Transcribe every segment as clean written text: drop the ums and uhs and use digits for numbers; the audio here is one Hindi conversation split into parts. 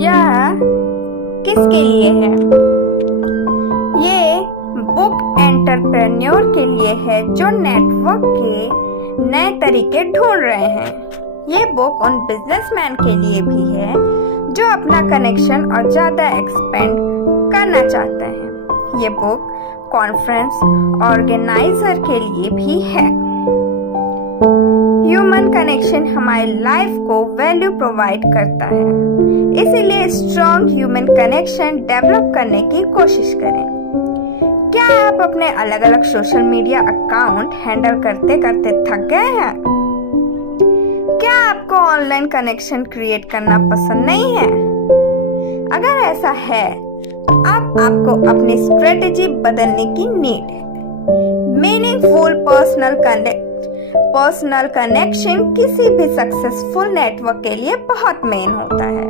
यह किसके लिए है? ये बुक एंटरप्रेन्योर के लिए है जो नेटवर्क के नए तरीके ढूंढ रहे हैं। ये बुक उन बिजनेसमैन के लिए भी है जो अपना कनेक्शन और ज्यादा एक्सपेंड करना चाहते हैं। ये बुक कॉन्फ्रेंस ऑर्गेनाइजर के लिए भी है। ह्यूमन कनेक्शन हमारी लाइफ को वैल्यू प्रोवाइड करता है, इसीलिए स्ट्रॉन्ग ह्यूमन कनेक्शन डेवलप करने की कोशिश करें। क्या आप अपने अलग अलग सोशल मीडिया अकाउंट हैंडल करते करते थक गए हैं? क्या आपको ऑनलाइन कनेक्शन क्रिएट करना पसंद नहीं है? अगर ऐसा है, अब आपको अपनी स्ट्रेटेजी बदलने की नीड है। मीनिंगफुल पर्सनल कनेक्शन किसी भी सक्सेसफुल नेटवर्क के लिए बहुत मेन होता है,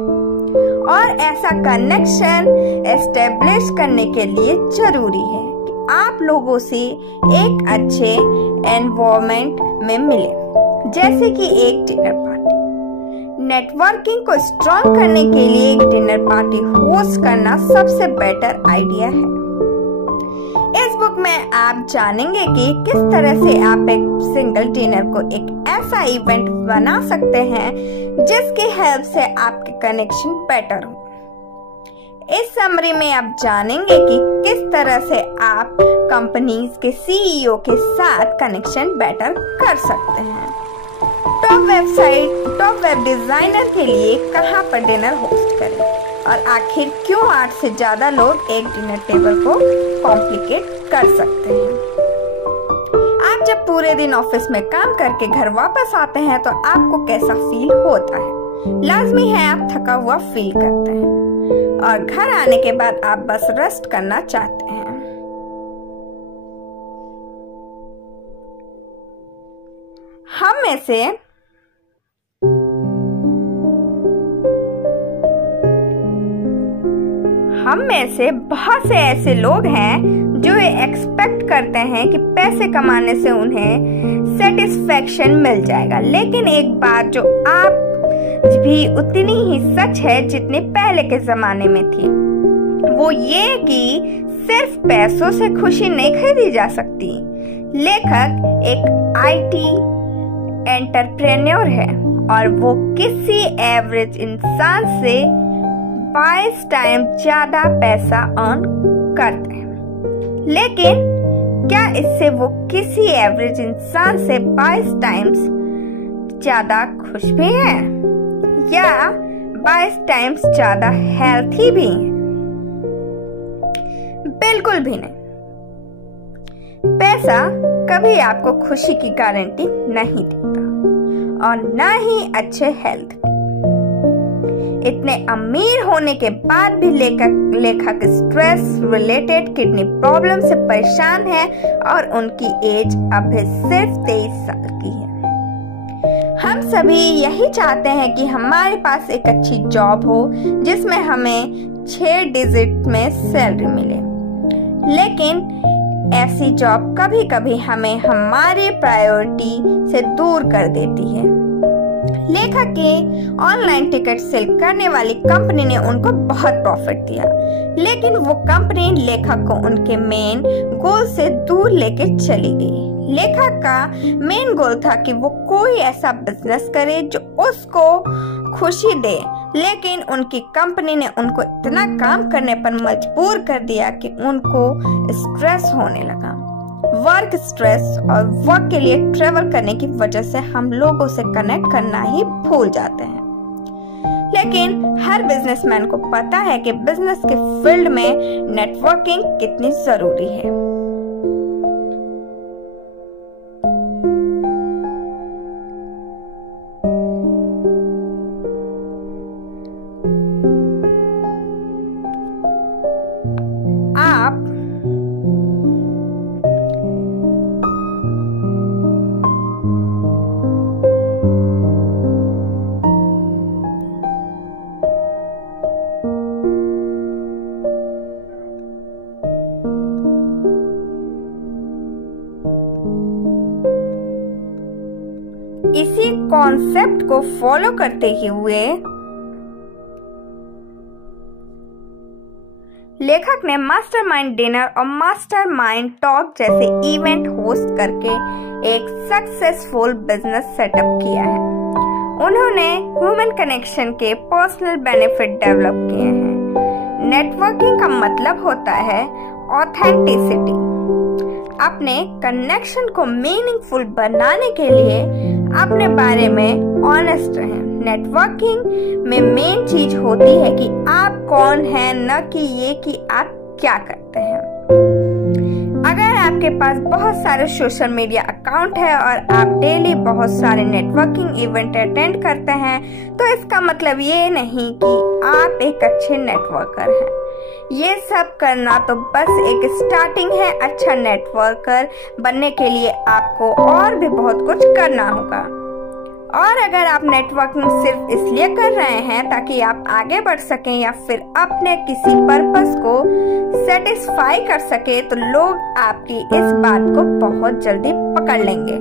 और ऐसा कनेक्शन एस्टेब्लिश करने के लिए जरूरी है कि आप लोगों से एक अच्छे एनवायरनमेंट में मिले, जैसे कि एक डिनर पार्टी। नेटवर्किंग को स्ट्रॉन्ग करने के लिए एक डिनर पार्टी होस्ट करना सबसे बेटर आइडिया है। इस बुक में आप जानेंगे कि किस तरह से आप एक सिंगल डिनर को एक ऐसा इवेंट बना सकते हैं जिसकी हेल्प से आपके कनेक्शन बेटर हो। इस समरी में आप जानेंगे कि किस तरह से आप कंपनीज के सीईओ के साथ कनेक्शन बेटर कर सकते हैं। टॉप वेब डिजाइनर के लिए कहां पर डिनर होस्ट करें, और आखिर क्यों 8 से ज्यादा लोग एक डिनर टेबल को कॉम्प्लिकेट कर सकते हैं। आप जब पूरे दिन ऑफिस में काम करके घर वापस आते हैं तो आपको कैसा फील होता है? लाजमी है आप थका हुआ फील करते हैं और घर आने के बाद आप बस रेस्ट करना चाहते हैं। हम में से बहुत से ऐसे लोग हैं जो एक्सपेक्ट करते हैं कि पैसे कमाने से उन्हें सेटिस्फैक्शन मिल जाएगा, लेकिन एक बात जो आप भी उतनी ही सच है जितनी पहले के जमाने में थी, वो ये कि सिर्फ पैसों से खुशी नहीं खरीदी जा सकती। लेखक एक आईटी एंटरप्रेन्योर है और वो किसी एवरेज इंसान से 22 टाइम ज्यादा पैसा अर्न करते हैं, लेकिन क्या इससे वो किसी एवरेज इंसान से 22 टाइम्स ज्यादा खुश भी हैं या 22 टाइम्स ज्यादा हेल्थी भी हैं? बिल्कुल भी नहीं। पैसा कभी आपको खुशी की गारंटी नहीं देता और न ही अच्छे हेल्थ की। इतने अमीर होने के बाद भी लेखक स्ट्रेस रिलेटेड किडनी प्रॉब्लम से परेशान है और उनकी एज अभी सिर्फ 23 साल की है। हम सभी यही चाहते हैं कि हमारे पास एक अच्छी जॉब हो जिसमें हमें 6 डिजिट में सैलरी मिले, लेकिन ऐसी जॉब कभी कभी हमें हमारी प्रायोरिटी से दूर कर देती है। लेखक के ऑनलाइन टिकट सेल करने वाली कंपनी ने उनको बहुत प्रॉफिट दिया, लेकिन वो कंपनी लेखक को उनके मेन गोल से दूर लेके चली गई। लेखक का मेन गोल था कि वो कोई ऐसा बिजनेस करे जो उसको खुशी दे, लेकिन उनकी कंपनी ने उनको इतना काम करने पर मजबूर कर दिया कि उनको स्ट्रेस होने लगा। वर्क स्ट्रेस और वर्क के लिए ट्रेवल करने की वजह से हम लोगों से कनेक्ट करना ही भूल जाते हैं। लेकिन हर बिजनेसमैन को पता है कि बिजनेस के फील्ड में नेटवर्किंग कितनी जरूरी है। इसी कॉन्सेप्ट को फॉलो करते हुए लेखक ने मास्टरमाइंड डिनर और मास्टरमाइंड टॉक जैसे इवेंट होस्ट करके एक सक्सेसफुल बिजनेस सेटअप किया है। उन्होंने ह्यूमन कनेक्शन के पर्सनल बेनिफिट डेवलप किए हैं। नेटवर्किंग का मतलब होता है ऑथेंटिसिटी। अपने कनेक्शन को मीनिंगफुल बनाने के लिए अपने बारे में ऑनेस्ट रहें। नेटवर्किंग में मेन चीज होती है कि आप कौन हैं, न कि ये कि आप क्या करते हैं। अगर आपके पास बहुत सारे सोशल मीडिया अकाउंट है और आप डेली बहुत सारे नेटवर्किंग इवेंट अटेंड करते हैं, तो इसका मतलब ये नहीं कि आप एक अच्छे नेटवर्कर हैं। ये सब करना तो बस एक स्टार्टिंग है। अच्छा नेटवर्कर बनने के लिए आपको और भी बहुत कुछ करना होगा। और अगर आप नेटवर्किंग सिर्फ इसलिए कर रहे हैं ताकि आप आगे बढ़ सकें या फिर अपने किसी पर्पस को सेटिस्फाई कर सके, तो लोग आपकी इस बात को बहुत जल्दी पकड़ लेंगे।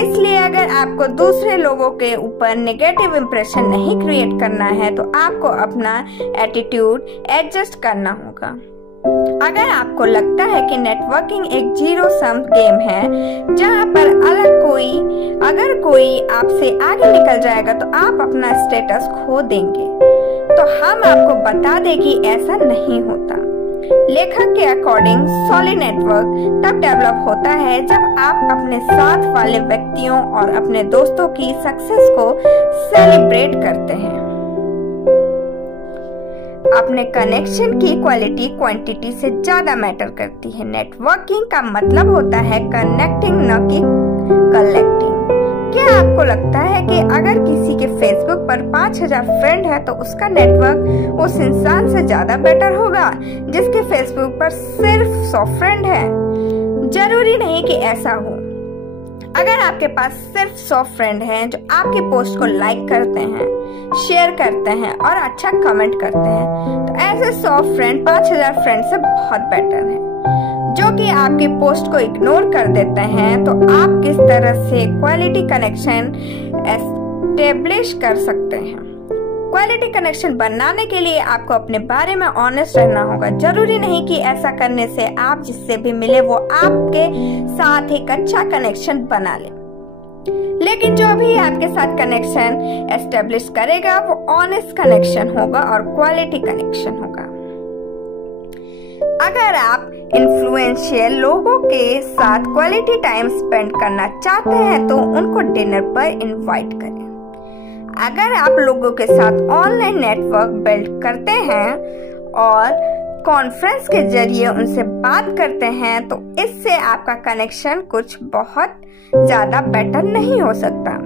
इसलिए अगर आपको दूसरे लोगों के ऊपर नेगेटिव इंप्रेशन नहीं क्रिएट करना है, तो आपको अपना एटीट्यूड एडजस्ट करना होगा। अगर आपको लगता है कि नेटवर्किंग एक जीरो सम गेम है जहां पर अगर कोई आपसे आगे निकल जाएगा तो आप अपना स्टेटस खो देंगे, तो हम आपको बता दें कि ऐसा नहीं होता। लेखक के अकॉर्डिंग सॉलिड नेटवर्क तब डेवलप होता है जब आप अपने साथ वाले व्यक्तियों और अपने दोस्तों की सक्सेस को सेलिब्रेट करते हैं। अपने कनेक्शन की क्वालिटी क्वांटिटी से ज्यादा मैटर करती है। नेटवर्किंग का मतलब होता है कनेक्टिंग, न कि कलेक्टिंग। क्या आपको लगता है कि अगर किसी के फेसबुक पर 5000 फ्रेंड है तो उसका नेटवर्क उस इंसान से ज्यादा बेटर होगा जिसके फेसबुक पर सिर्फ 100 फ्रेंड है? जरूरी नहीं कि ऐसा हो। अगर आपके पास सिर्फ 100 फ्रेंड हैं जो आपके पोस्ट को लाइक करते हैं, शेयर करते हैं और अच्छा कमेंट करते हैं, तो ऐसे 100 फ्रेंड 5000 फ्रेंड से बहुत बेटर हैं। जो कि आपकी पोस्ट को इग्नोर कर देते हैं, तो आप किस तरह से क्वालिटी कनेक्शन एस्टेब्लिश कर सकते हैं? क्वालिटी कनेक्शन बनाने के लिए आपको अपने बारे में ऑनेस्ट रहना होगा। जरूरी नहीं कि ऐसा करने से आप जिससे भी मिले वो आपके साथ एक अच्छा कनेक्शन बना ले, लेकिन जो भी आपके साथ कनेक्शन एस्टेब्लिश करेगा वो ऑनेस्ट कनेक्शन होगा और क्वालिटी कनेक्शन होगा। अगर आप इन्फ्लुएंशियल लोगों के साथ क्वालिटी टाइम स्पेंड करना चाहते हैं तो उनको डिनर पर इनवाइट करें। अगर आप लोगों के साथ ऑनलाइन नेटवर्क बिल्ड करते हैं और कॉन्फ्रेंस के जरिए उनसे बात करते हैं, तो इससे आपका कनेक्शन कुछ बहुत ज्यादा बेटर नहीं हो सकता।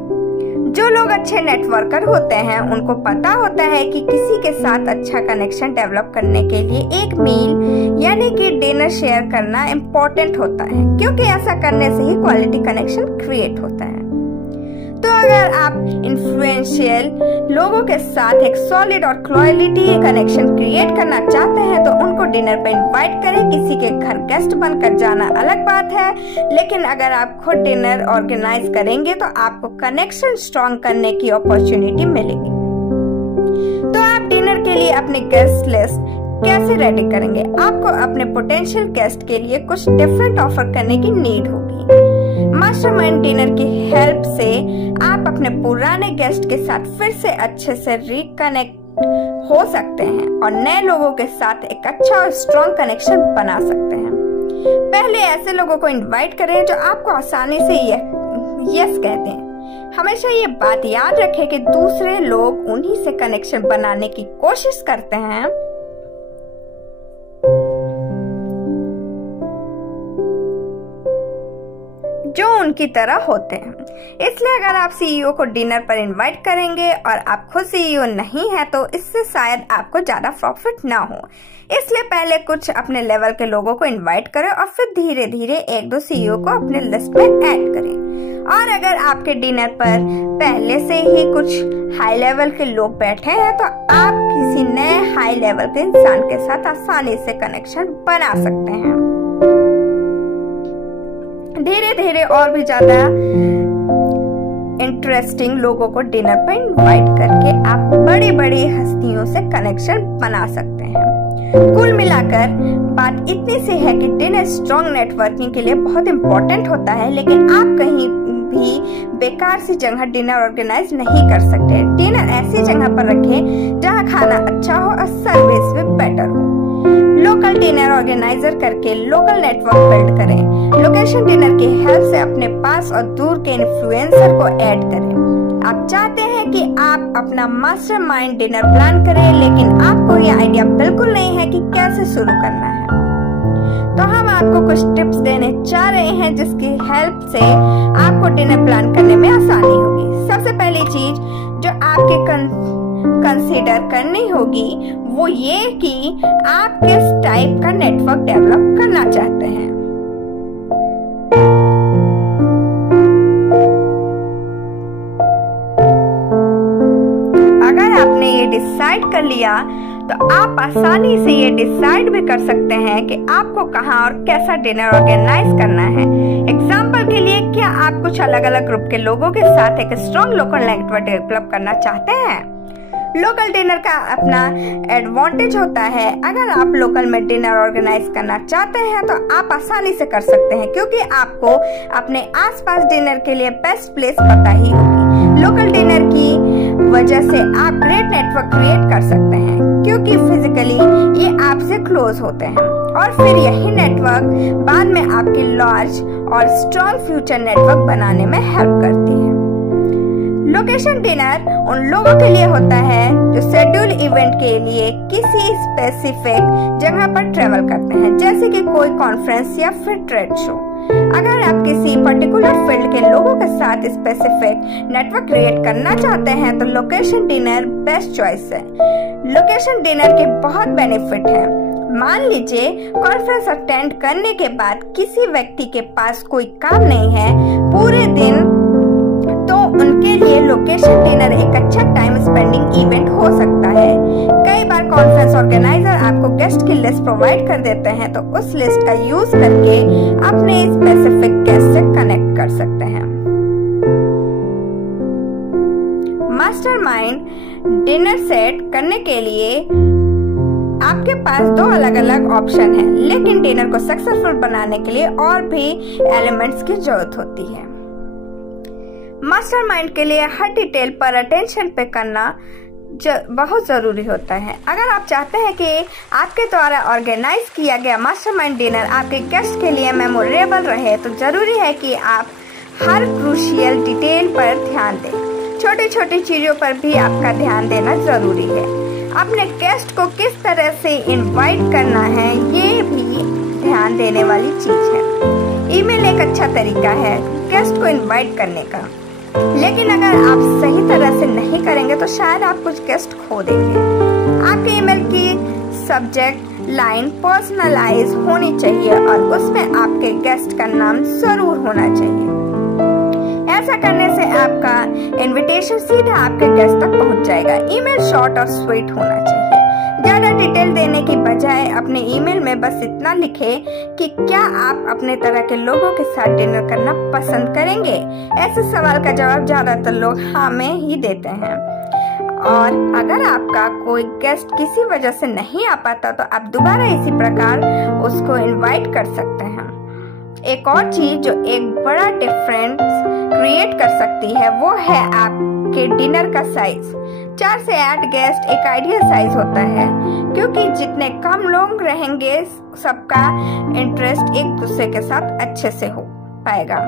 जो लोग अच्छे नेटवर्कर होते हैं उनको पता होता है कि किसी के साथ अच्छा कनेक्शन डेवलप करने के लिए एक मील यानी कि डिनर शेयर करना इम्पोर्टेंट होता है, क्योंकि ऐसा करने से ही क्वालिटी कनेक्शन क्रिएट होता है। तो अगर आप इन्फ्लुएंशियल लोगों के साथ एक सॉलिड और क्वालिटी कनेक्शन क्रिएट करना चाहते हैं तो उनको डिनर पर इनवाइट करें। किसी के घर गेस्ट बनकर जाना अलग बात है, लेकिन अगर आप खुद डिनर ऑर्गेनाइज करेंगे तो आपको कनेक्शन स्ट्रॉन्ग करने की अपॉर्चुनिटी मिलेगी। तो आप डिनर के लिए अपनी गेस्ट लिस्ट कैसे रेडी करेंगे? आपको अपने पोटेंशियल गेस्ट के लिए कुछ डिफरेंट ऑफर करने की नीड होगी। मास्टरमाइंड डिनर की हेल्प से आप अपने पुराने गेस्ट के साथ फिर से अच्छे से रिकनेक्ट हो सकते हैं और नए लोगों के साथ एक अच्छा और स्ट्रॉन्ग कनेक्शन बना सकते हैं। पहले ऐसे लोगों को इनवाइट करें जो आपको आसानी से यस कहते हैं। हमेशा ये बात याद रखें कि दूसरे लोग उन्हीं से कनेक्शन बनाने की कोशिश करते हैं जो उनकी तरह होते हैं। इसलिए अगर आप सीईओ को डिनर पर इनवाइट करेंगे और आप खुद सीईओ नहीं है तो इससे शायद आपको ज्यादा प्रॉफिट ना हो। इसलिए पहले कुछ अपने लेवल के लोगों को इनवाइट करें और फिर धीरे धीरे 1-2 सीईओ को अपने लिस्ट में ऐड करें। और अगर आपके डिनर पर पहले से ही कुछ हाई लेवल के लोग बैठे हैं तो आप किसी नए हाई लेवल के इंसान के साथ आसानी से कनेक्शन बना सकते हैं। धीरे धीरे और भी ज्यादा इंटरेस्टिंग लोगों को डिनर पर इनवाइट करके आप बड़ी बड़ी हस्तियों से कनेक्शन बना सकते हैं। कुल मिलाकर बात इतनी सी है कि डिनर स्ट्रॉन्ग नेटवर्किंग के लिए बहुत इंपॉर्टेंट होता है, लेकिन आप कहीं भी बेकार सी जगह डिनर ऑर्गेनाइज नहीं कर सकते। डिनर ऐसी जगह पर रखें जहां खाना अच्छा हो और सर्विस भी बेटर हो। लोकल डिनर ऑर्गेनाइजर करके लोकल नेटवर्क बिल्ड करें। लोकेशन डिनर की हेल्प से अपने पास और दूर के इन्फ्लुएंसर को ऐड करें। आप चाहते हैं कि आप अपना मास्टरमाइंड डिनर प्लान करें, लेकिन आपको ये आइडिया बिल्कुल नहीं है कि कैसे शुरू करना है, तो हम आपको कुछ टिप्स देने चाह रहे हैं जिसकी हेल्प से आपको डिनर प्लान करने में आसानी होगी। सबसे पहली चीज जो आपके कंसीडर करनी होगी वो ये कि आप किस टाइप का नेटवर्क डेवलप करना चाहते हैं। अगर आपने ये डिसाइड कर लिया तो आप आसानी से ये डिसाइड भी कर सकते हैं कि आपको कहाँ और कैसा डिनर ऑर्गेनाइज करना है। एग्जाम्पल के लिए, क्या आप कुछ अलग अलग ग्रुप के लोगों के साथ एक स्ट्रॉन्ग लोकल नेटवर्क डेवलप करना चाहते हैं? लोकल डिनर का अपना एडवांटेज होता है। अगर आप लोकल में डिनर ऑर्गेनाइज करना चाहते हैं तो आप आसानी से कर सकते हैं, क्योंकि आपको अपने आसपास डिनर के लिए बेस्ट प्लेस पता ही होगी। लोकल डिनर की वजह से आप ग्रेट नेटवर्क क्रिएट कर सकते हैं, क्योंकि फिजिकली ये आपसे क्लोज होते हैं, और फिर यही नेटवर्क बाद में आपकी लार्ज और स्ट्रॉन्ग फ्यूचर नेटवर्क बनाने में हेल्प करती है। लोकेशन डिनर उन लोगों के लिए होता है जो शेड्यूल इवेंट के लिए किसी स्पेसिफिक जगह पर ट्रेवल करते हैं, जैसे कि कोई कॉन्फ्रेंस या फिर ट्रेड शो। अगर आप किसी पर्टिकुलर फील्ड के लोगों के साथ स्पेसिफिक नेटवर्क क्रिएट करना चाहते हैं तो लोकेशन डिनर बेस्ट चॉइस है। लोकेशन डिनर के बहुत बेनिफिट हैं। मान लीजिए कॉन्फ्रेंस अटेंड करने के बाद किसी व्यक्ति के पास कोई काम नहीं है पूरे दिन, तो उनके लिए लोकेशन डिनर एक अच्छा टाइम स्पेंडिंग इवेंट हो सकता है। कई बार कॉन्फ्रेंस ऑर्गेनाइजर आपको गेस्ट की लिस्ट प्रोवाइड कर देते हैं, तो उस लिस्ट का यूज करके अपने स्पेसिफिक गेस्ट से कनेक्ट कर सकते हैं। मास्टरमाइंड डिनर सेट करने के लिए आपके पास दो अलग अलग ऑप्शन हैं, लेकिन डिनर को सक्सेसफुल बनाने के लिए और भी एलिमेंट्स की जरूरत होती है। मास्टरमाइंड के लिए हर डिटेल पर अटेंशन पे करना बहुत जरूरी होता है। अगर आप चाहते हैं कि आपके द्वारा ऑर्गेनाइज किया गया मास्टरमाइंड डिनर आपके गेस्ट के लिए मेमोरेबल रहे, तो जरूरी है कि आप हर क्रूशियल डिटेल पर ध्यान दें। छोटी छोटी चीजों पर भी आपका ध्यान देना जरूरी है। अपने गेस्ट को किस तरह से इनवाइट करना है, ये भी ध्यान देने वाली चीज है। ईमेल एक अच्छा तरीका है गेस्ट को इनवाइट करने का, लेकिन अगर आप सही तरह से नहीं करेंगे तो शायद आप कुछ गेस्ट खो देंगे। आपके ईमेल की सब्जेक्ट लाइन पर्सनलाइज होनी चाहिए और उसमें आपके गेस्ट का नाम जरूर होना चाहिए। ऐसा करने से आपका इनविटेशन सीधा आपके गेस्ट तक पहुंच जाएगा। ईमेल शॉर्ट और स्वीट होना चाहिए। ज्यादा डिटेल देने की बजाय अपने ईमेल में बस इतना लिखें कि क्या आप अपने तरह के लोगों के साथ डिनर करना पसंद करेंगे। ऐसे सवाल का जवाब ज्यादातर लोग हाँ में ही देते हैं। और अगर आपका कोई गेस्ट किसी वजह से नहीं आ पाता तो आप दोबारा इसी प्रकार उसको इनवाइट कर सकते हैं। एक और चीज जो एक बड़ा डिफरेंस क्रिएट कर सकती है वो है आपके डिनर का साइज। 4 से 8 गेस्ट एक आइडियल साइज होता है, क्योंकि जितने कम लोग रहेंगे सबका इंटरेस्ट एक दूसरे के साथ अच्छे से हो पाएगा।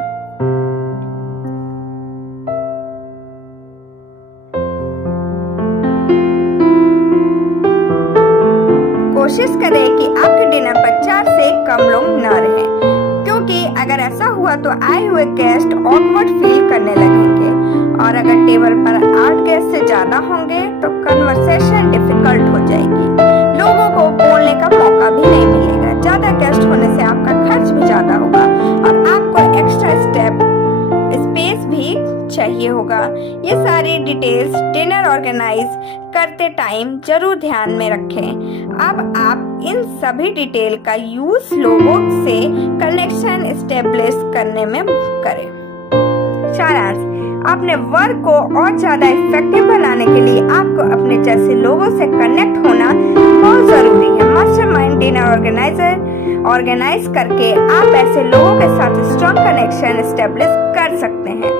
कोशिश करें कि आपके डिनर पर 4 से कम लोग न रहें, क्योंकि अगर ऐसा हुआ तो आए हुए गेस्ट ऑकवर्ड फील करने लगेंगे, और अगर टेबल पर 8 गेस्ट से ज्यादा होंगे तो कन्वर्सेशन डिफिकल्ट हो जाएगी। लोगों को बोलने का मौका भी नहीं मिलेगा। ज्यादा गेस्ट होने से आपका खर्च भी ज्यादा होगा और आपको एक्स्ट्रा स्पेस भी चाहिए होगा। ये सारी डिटेल्स डिनर ऑर्गेनाइज करते टाइम जरूर ध्यान में रखें। अब आप इन सभी डिटेल का यूज लोगों से कनेक्शन एस्टेब्लिश करने में करें। सारांश, अपने वर्क को और ज्यादा इफेक्टिव बनाने के लिए आपको अपने जैसे लोगों से कनेक्ट होना बहुत जरूरी है। मास्टरमाइंड डिनर ऑर्गेनाइज करके आप ऐसे लोगों के साथ स्ट्रॉन्ग कनेक्शन एस्टेब्लिश कर सकते हैं।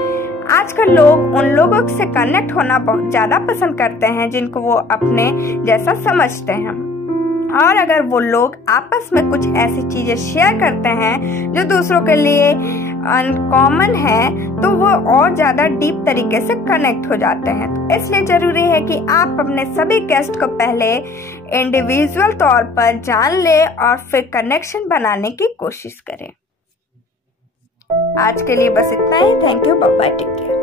आजकल लोग उन लोगों से कनेक्ट होना बहुत ज्यादा पसंद करते हैं जिनको वो अपने जैसा समझते हैं, और अगर वो लोग आपस में कुछ ऐसी चीजें शेयर करते हैं जो दूसरों के लिए अनकॉमन है तो वो और ज्यादा डीप तरीके से कनेक्ट हो जाते हैं। तो इसलिए जरूरी है कि आप अपने सभी गेस्ट को पहले इंडिविजुअल तौर पर जान ले और फिर कनेक्शन बनाने की कोशिश करें। आज के लिए बस इतना ही। Thank you, bye bye, take care.